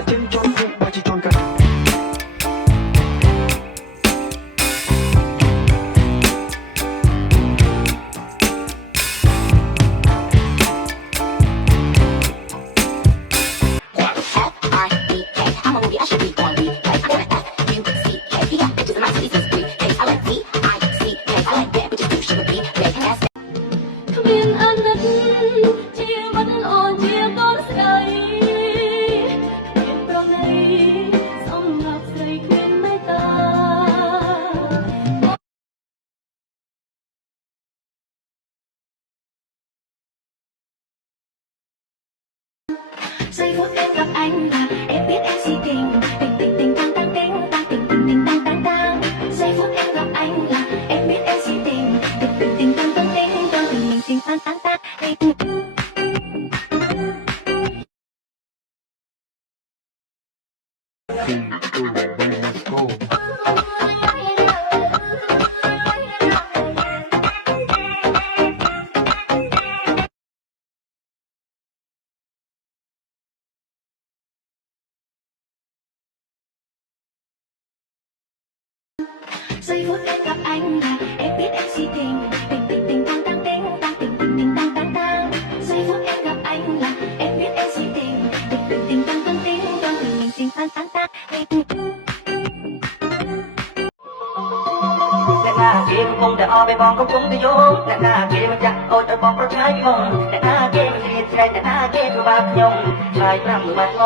ở trên chốn phụ mà chỉ chốn cần. Giây phút em gặp anh là em biết em si tình, tình tình tình tăng tăng tình tăng tình tình tình tăng tăng tăng. Giây phút em gặp anh là em biết em si tình, tình tình tình tăng tăng tình tăng tình tình tình tăng tăng tăng. Giây phút em gặp anh là em biết em si tình, tình tình tình tăng tăng tình tăng tình tình tình tăng tăng tăng. Giây phút em gặp anh là em biết em si tình, tình tình tình tăng tăng tình tăng tình tình tình tăng tăng tăng. Nè na kia mình cùng để o bên bong không cùng đi vô. Nè na kia mình chắc ôi trời bong pro trái bị mông. Nè na kia mình đi chơi nè na kia tụi ba nhung. Hai năm người bạn